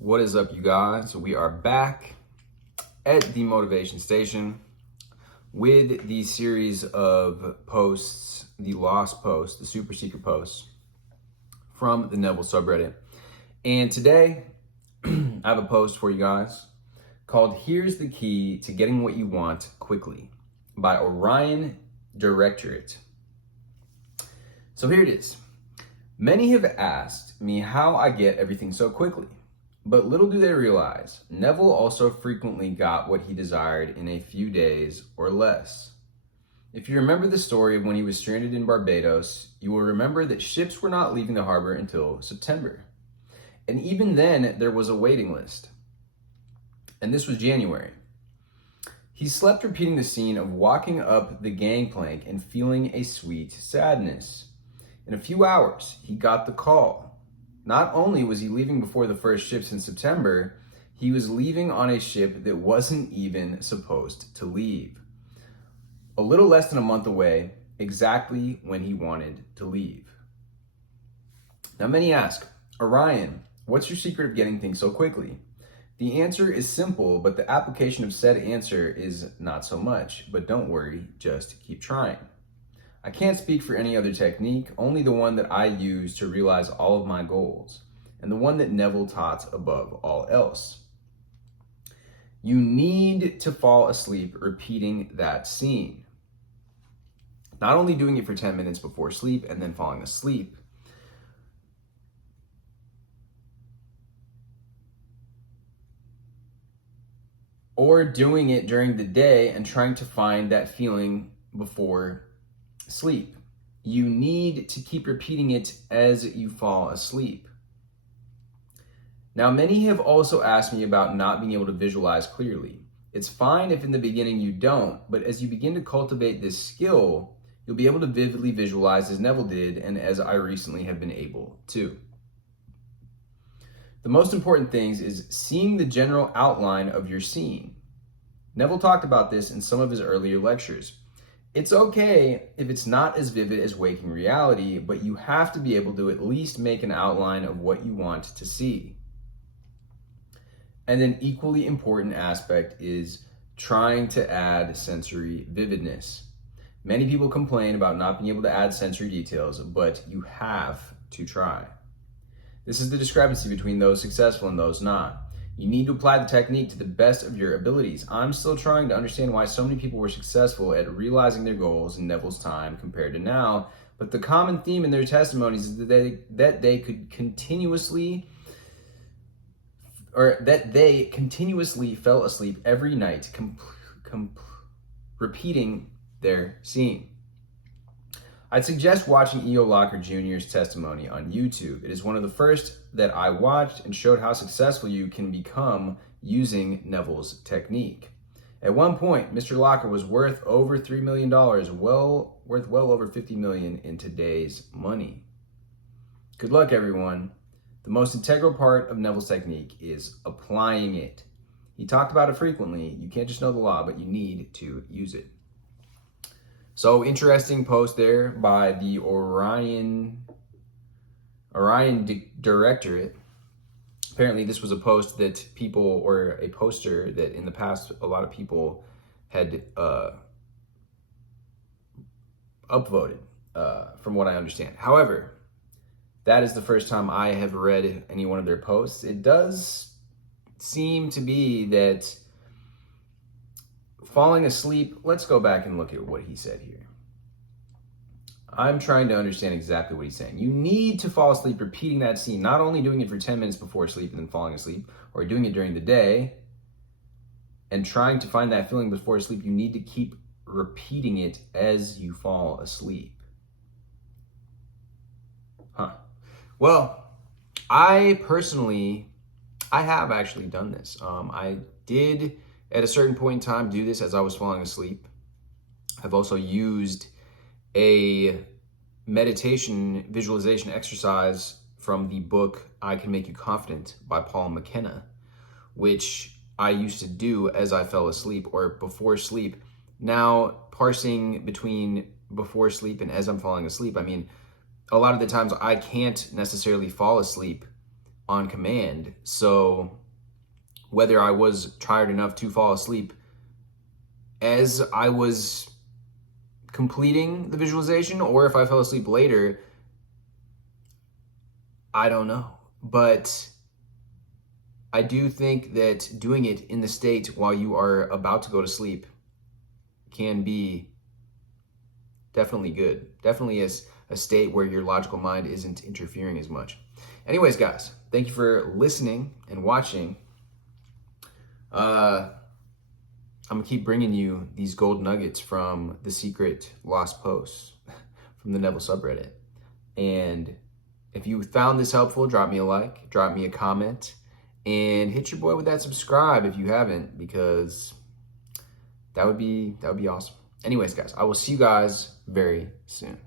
What is up, you guys? We are back at the Motivation Station with the series of posts, the lost posts, the super secret posts from the Neville subreddit. And today, I have a post for you guys called Here's the Key to Getting What You Want Quickly by Orion Directorate. So here it is. Many have asked me how I get everything so quickly. But little do they realize, Neville also frequently got what he desired in a few days or less. If you remember the story of when he was stranded in Barbados, you will remember that ships were not leaving the harbor until September. And even then, there was a waiting list. And this was January. He slept repeating the scene of walking up the gangplank and feeling a sweet sadness. In a few hours, he got the call. Not only was he leaving before the first ships in September, he was leaving on a ship that wasn't even supposed to leave. A little less than a month away, exactly when he wanted to leave. Now many ask, Orion, what's your secret of getting things so quickly? The answer is simple, but the application of said answer is not so much. But don't worry, just keep trying. I can't speak for any other technique, only the one that I use to realize all of my goals, and the one that Neville taught above all else. You need to fall asleep repeating that scene. Not only doing it for 10 minutes before sleep and then falling asleep, or doing it during the day and trying to find that feeling before sleep. You need to keep repeating it as you fall asleep. Now, many have also asked me about not being able to visualize clearly. It's fine if in the beginning you don't, but as you begin to cultivate this skill, you'll be able to vividly visualize as Neville did and as I recently have been able to. The most important things is seeing the general outline of your scene. Neville talked about this in some of his earlier lectures. It's okay if it's not as vivid as waking reality, but you have to be able to at least make an outline of what you want to see. And an equally important aspect is trying to add sensory vividness. Many people complain about not being able to add sensory details, but you have to try. This is the discrepancy between those successful and those not. You need to apply the technique to the best of your abilities. I'm still trying to understand why so many people were successful at realizing their goals in Neville's time compared to now, but the common theme in their testimonies is that they continuously fell asleep every night, repeating their scene. I'd suggest watching E.O. Locker Jr.'s testimony on YouTube. It is one of the first that I watched and showed how successful you can become using Neville's technique. At one point, Mr. Locker was worth over $3 million, worth well over $50 million in today's money. Good luck, everyone. The most integral part of Neville's technique is applying it. He talked about it frequently. You can't just know the law, but you need to use it. So interesting post there by the Orion Directorate. Apparently this was a post that or a poster that in the past a lot of people had upvoted, from what I understand. However, that is the first time I have read any one of their posts. It does seem to be that falling asleep, let's go back and look at what he said here. I'm trying to understand exactly what he's saying. You need to fall asleep repeating that scene, not only doing it for 10 minutes before sleep and then falling asleep, or doing it during the day and trying to find that feeling before sleep. You need to keep repeating it as you fall asleep. Well, I have actually done this. I did at a certain point in time do this as I was falling asleep. I've also used a meditation visualization exercise from the book I Can Make You Confident by Paul McKenna, which I used to do as I fell asleep or before sleep. Now, parsing between before sleep and as I'm falling asleep, I mean, a lot of the times I can't necessarily fall asleep on command. So whether I was tired enough to fall asleep as I was completing the visualization, or if I fell asleep later, I don't know. But I do think that doing it in the state while you are about to go to sleep can be definitely good. Definitely is a state where your logical mind isn't interfering as much. Anyways, guys, thank you for listening and watching. I'm gonna keep bringing you these gold nuggets from the secret lost posts from the Neville subreddit. And if you found this helpful, drop me a like, drop me a comment, and hit your boy with that subscribe if you haven't, because that would be awesome. Anyways, guys, I will see you guys very soon.